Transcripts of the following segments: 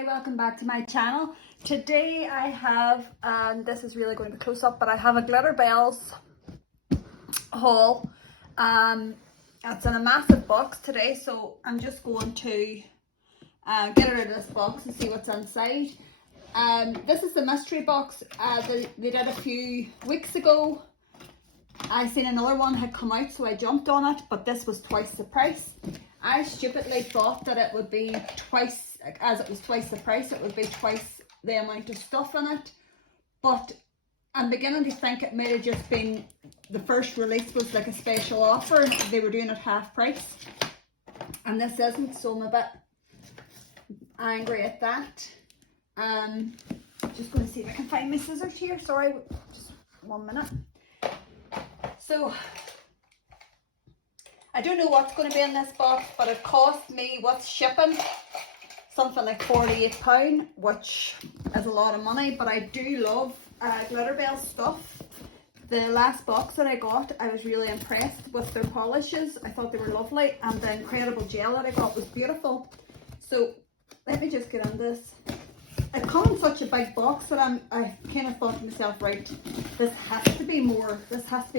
everybody, welcome back to my channel. Today I have, and this is really going to be close up, but I have a Glitterbels haul. It's in a massive box today, so I'm just going to get it out of this box and see what's inside. This is the mystery box. They did a few weeks ago. I seen another one had come out, so I jumped on it, but this was twice the price. I stupidly thought that it would be twice, as it was twice the price, it would be twice the amount of stuff in it. But I'm beginning to think it may have just been the first release was like a special offer. They were doing it half price. And this isn't, so I'm a bit angry at that. Just going to see if I can find my scissors here. Sorry, just 1 minute. So, I don't know what's going to be in this box, but it cost me, what's shipping, something like £48, which is a lot of money, but I do love Glitterbels stuff. The last box that I got, I was really impressed with their polishes. I thought they were lovely, and the incredible gel that I got was beautiful. So, let me just get on this. It comes in such a big box that I kind of thought to myself, right, this has to be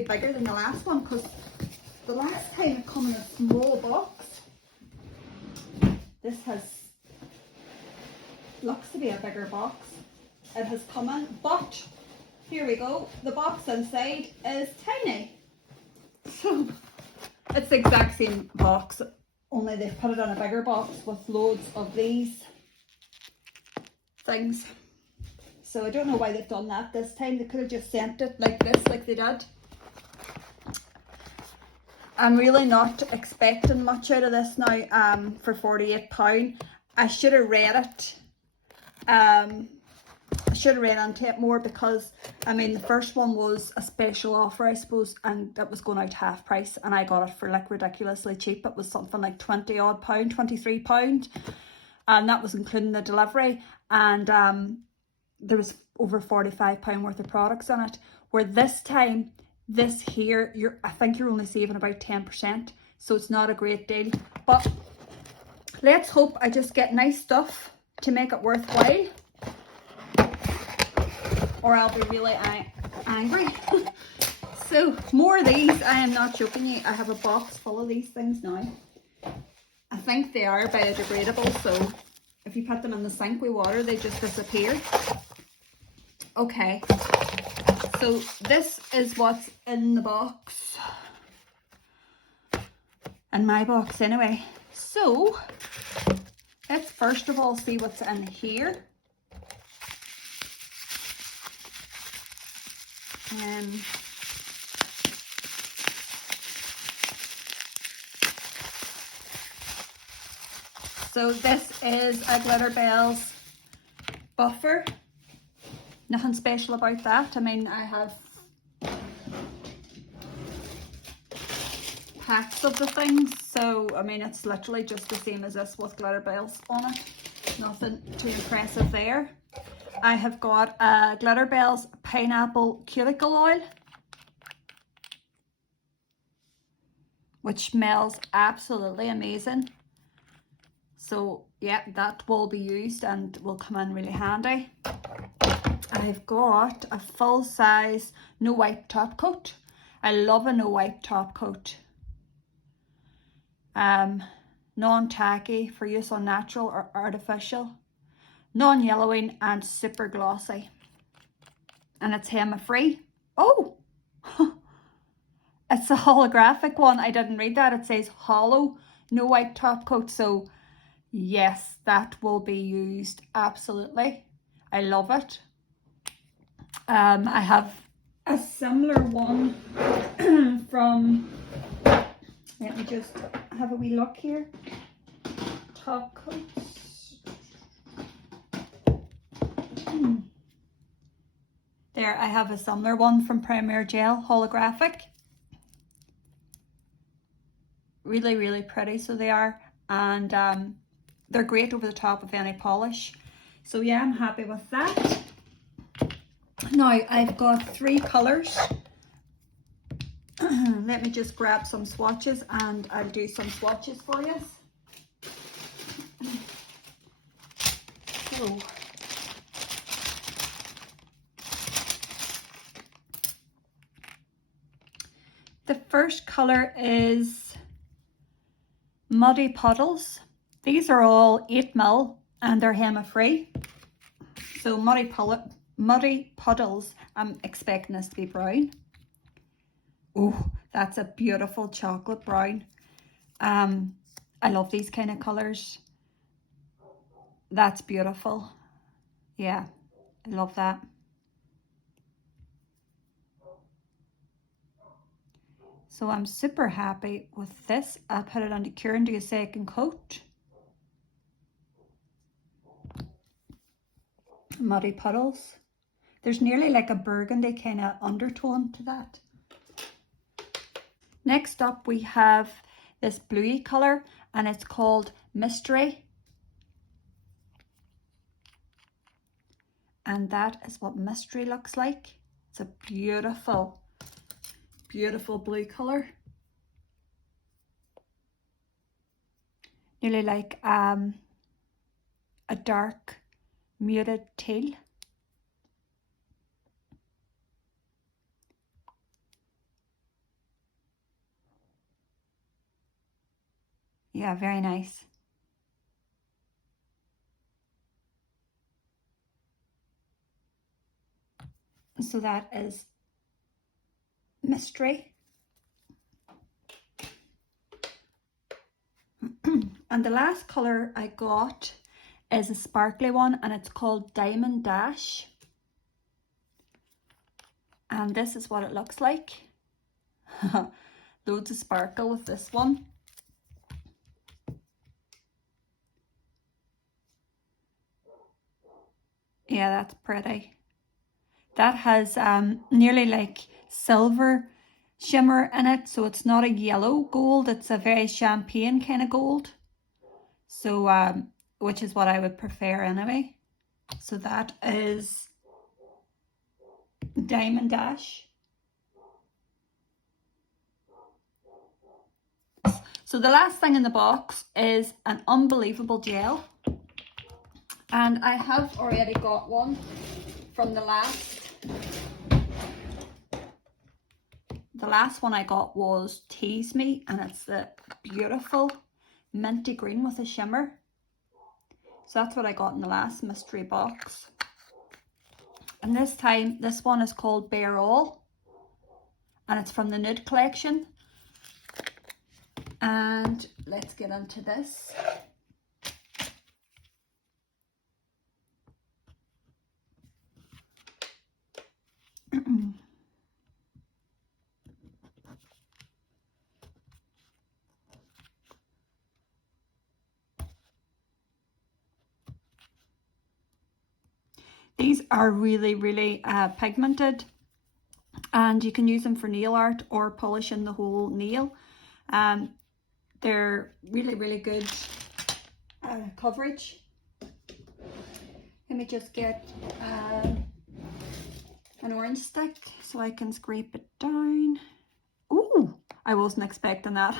bigger than the last one, because the last time it came in a small box. This looks to be a bigger box. It has come in, but here we go. The box inside is tiny. So it's the exact same box, only they've put it in a bigger box with loads of these things. So I don't know why they've done that this time. They could have just sent it like this, like they did. I'm really not expecting much out of this now for £48. I should have read it. I should have read into it more, because I mean the first one was a special offer, I suppose, and it was going out half price, and I got it for like ridiculously cheap. It was something like £20 odd, £23, and that was including the delivery, and there was over £45 worth of products in it, where this time, this here, I think you're only saving about 10%, so it's not a great deal. But let's hope I just get nice stuff to make it worthwhile, or I'll be really angry. So more of these. I am not joking you, I have a box full of these things now. I think they are biodegradable, so if you put them in the sink with water, they just disappear. Okay, so this is what's in the box. In my box anyway. So, let's first of all see what's in here. So this is a Glitterbels buffer. Nothing special about that. I mean, I have packs of the things, so I mean it's literally just the same as this with Glitterbels on it. Nothing too impressive there. I have got a Glitterbels pineapple cuticle oil, which smells absolutely amazing. So yeah, that will be used and will come in really handy. I've got a full size no wipe top coat. I love a no wipe top coat. Non-tacky for use on natural or artificial, non-yellowing and super glossy, and it's HEMA free. Oh, it's a holographic one. I didn't read that. It says hollow no wipe top coat, so yes, that will be used absolutely. I love it. I have a similar one from, let me just have a wee look here. Top coats. There, I have a similar one from Premier Gel, holographic. Really, really pretty, so they are. And they're great over the top of any polish. So yeah, I'm happy with that. Now, I've got 3 colours. Let me just grab some swatches and I'll do some swatches for you. Oh. The first colour is Muddy Puddles. These are all 8mm and they're HEMA free. So Muddy Puddles, I'm expecting this to be brown. Oh, that's a beautiful chocolate brown. I love these kind of colours. That's beautiful. Yeah, I love that. So I'm super happy with this. I'll put it on the cure and do a second coat. Muddy Puddles. There's nearly like a burgundy kind of undertone to that. Next up we have this bluey colour and it's called Mystery. And that is what Mystery looks like. It's a beautiful, beautiful blue colour. Nearly like a dark muted teal. Yeah, very nice. So that is Mystery. And the last colour I got is a sparkly one and it's called Diamond Dash. And this is what it looks like. Loads of sparkle with this one. Yeah, that's pretty. That has nearly like silver shimmer in it, so it's not a yellow gold, it's a very champagne kind of gold. So which is what I would prefer anyway. So that is Diamond Dash. So the last thing in the box is an unbelievable gel. And I have already got one from the last. The last one I got was Tease Me, and it's the beautiful minty green with a shimmer. So that's what I got in the last mystery box. And this time, this one is called Bare All, and it's from the Nude collection. And let's get into this. These are really, really pigmented, and you can use them for nail art or polishing the whole nail. They're really, really good coverage. Let me just get an orange stick so I can scrape it down. Ooh, I wasn't expecting that.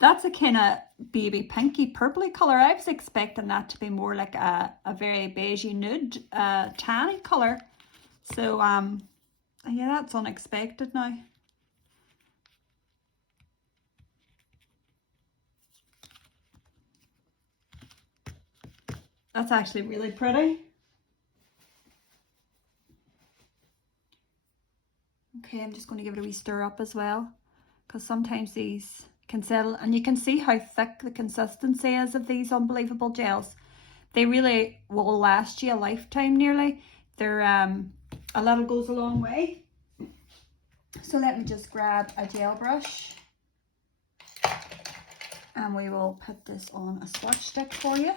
That's a kind of baby pinky purpley colour. I was expecting that to be more like a very beigey nude tanny colour. So yeah, that's unexpected now. That's actually really pretty. Okay, I'm just going to give it a wee stir up as well, because sometimes these can settle, and you can see how thick the consistency is of these unbelievable gels. They really will last you a lifetime nearly. They're a little goes a long way. So let me just grab a gel brush and we will put this on a swatch stick for you.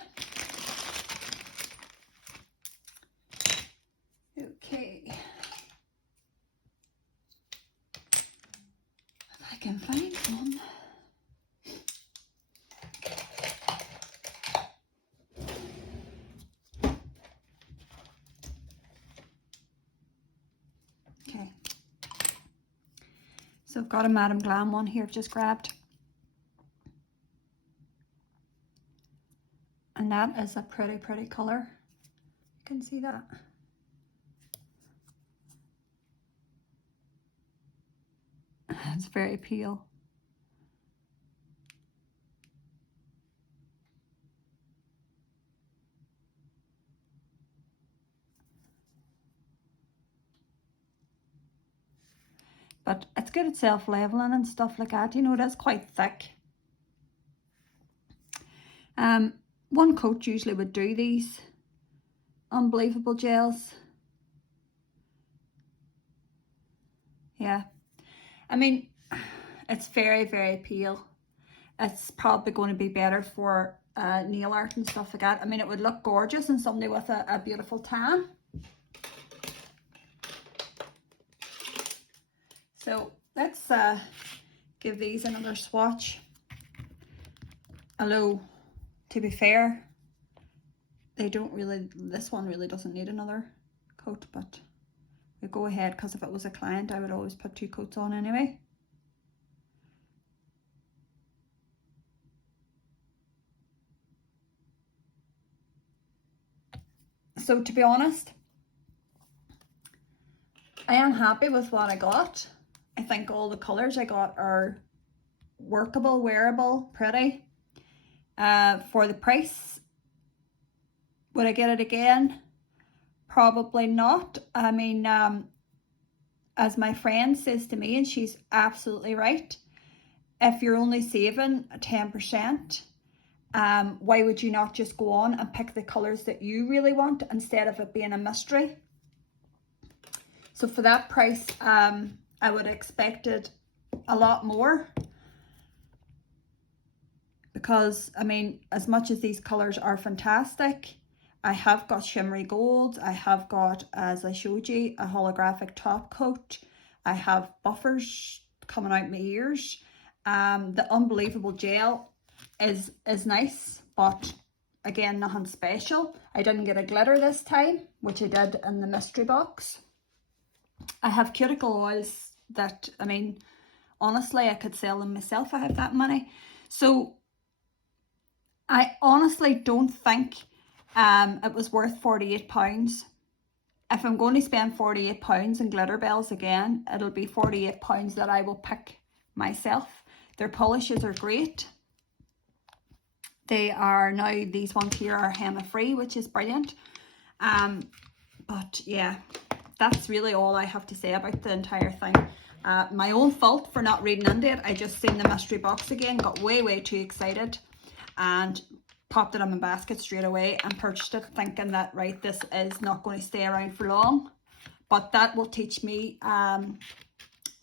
Okay. If I can find one. Okay. So I've got a Madam Glam one here I've just grabbed. And that is a pretty, pretty colour. can see that. It's very pale. But it's good at self-leveling and stuff like that. You know, it is quite thick. One coat usually would do these unbelievable gels. Yeah. I mean, it's very, very pale. It's probably going to be better for nail art and stuff like that. I mean, it would look gorgeous in somebody with a beautiful tan. So let's give these another swatch. Although, to be fair, they don't really, this one really doesn't need another coat, but we'll go ahead because if it was a client, I would always put 2 coats on anyway. So to be honest, I am happy with what I got. I think all the colours I got are workable, wearable, pretty. For the price, would I get it again? Probably not. I mean, as my friend says to me, and she's absolutely right, if you're only saving 10%, why would you not just go on and pick the colours that you really want instead of it being a mystery? So for that price, I would have expected a lot more, because I mean, as much as these colours are fantastic, I have got shimmery golds, I have got, as I showed you, a holographic top coat, I have buffers coming out my ears. The unbelievable gel is nice, but again, nothing special. I didn't get a glitter this time, which I did in the mystery box. I have cuticle oils that, I mean, honestly, I could sell them myself. I have that money. So I honestly don't think it was worth £48. If I'm going to spend £48 in Glitterbels again, it'll be £48 that I will pick myself. Their polishes are great. They are now, these ones here are henna free, which is brilliant. But yeah, that's really all I have to say about the entire thing. My own fault for not reading into it. I just seen the mystery box again, got way too excited, and popped it in my basket straight away and purchased it, thinking that, right, this is not going to stay around for long. But that will teach me a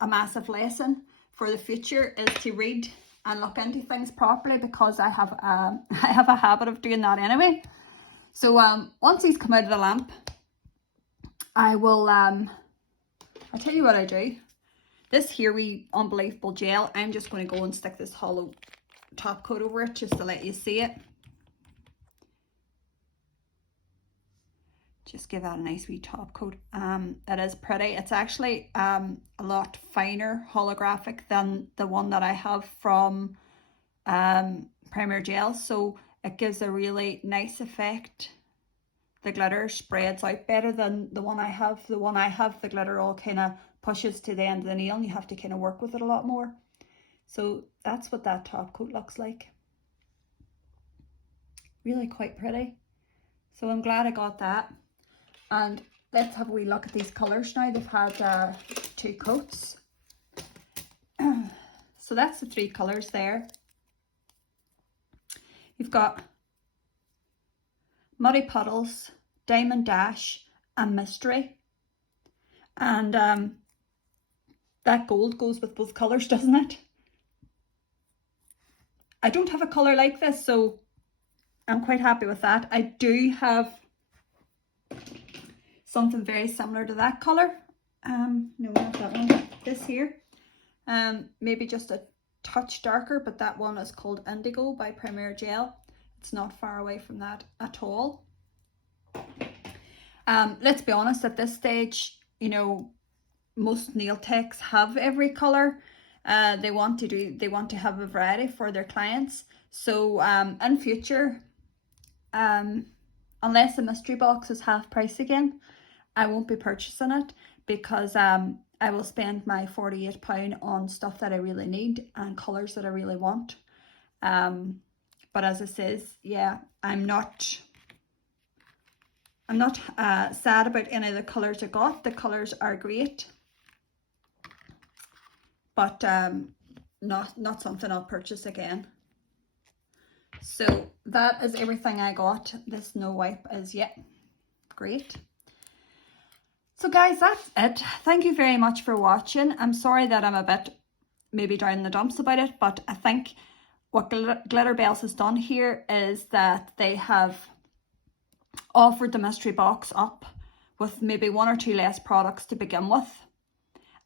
massive lesson for the future, is to read and look into things properly, because I have a habit of doing that anyway. So once these come out of the lamp, I will I'll tell you what I do. This here wee unbelievable gel, I'm just going to go and stick this hollow top coat over it just to let you see it. Just give that a nice wee top coat. It is pretty. It's actually a lot finer holographic than the one that I have from Premier Gel, so it gives a really nice effect. The glitter spreads out better than the one I have. The one I have, the glitter all kind of pushes to the end of the nail and you have to kind of work with it a lot more. So that's what that top coat looks like. Really quite pretty. So I'm glad I got that. And let's have a wee look at these colours now. They've had 2 coats. So that's the 3 colours there. You've got Muddy Puddles, Diamond Dash and Mystery. And that gold goes with both colours, doesn't it? I don't have a colour like this, so I'm quite happy with that. I do have something very similar to that colour. No, not that one. This here. Maybe just a touch darker, but that one is called Indigo by Premier Gel. It's not far away from that at all. Let's be honest, at this stage, you know, most nail techs have every colour. They want to have a variety for their clients. So in future, I'll unless the mystery box is half price again, I won't be purchasing it, because I will spend my £48 on stuff that I really need and colours that I really want. But as I says, yeah, I'm not sad about any of the colours I got. The colours are great, but not something I'll purchase again. So that is everything I got. This snow wipe is, yeah, great. So guys, that's it. Thank you very much for watching. I'm sorry that I'm a bit maybe down in the dumps about it, but I think what Glitterbels has done here is that they have offered the mystery box up with maybe 1 or 2 less products to begin with,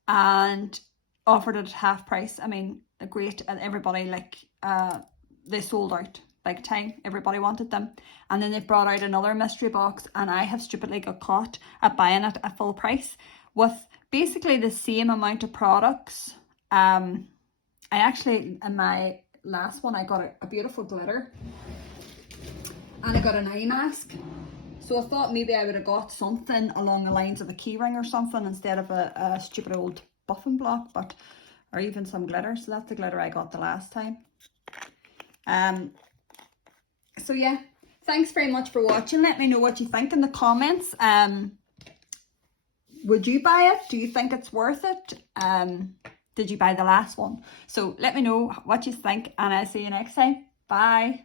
and offered it at half price. I mean, great, and everybody, like, they sold out big time. Everybody wanted them, and then they've brought out another mystery box, and I have stupidly got caught at buying it at full price with basically the same amount of products. I actually, in my last one, I got a beautiful glitter, and I got an eye mask. So I thought maybe I would have got something along the lines of a key ring or something instead of a stupid old buffing block, but, or even some glitter. So that's the glitter I got the last time. So yeah, thanks very much for watching. Let me know what you think in the comments. Would you buy it? Do you think it's worth it? Did you buy the last one? So let me know what you think, and I'll see you next time. Bye.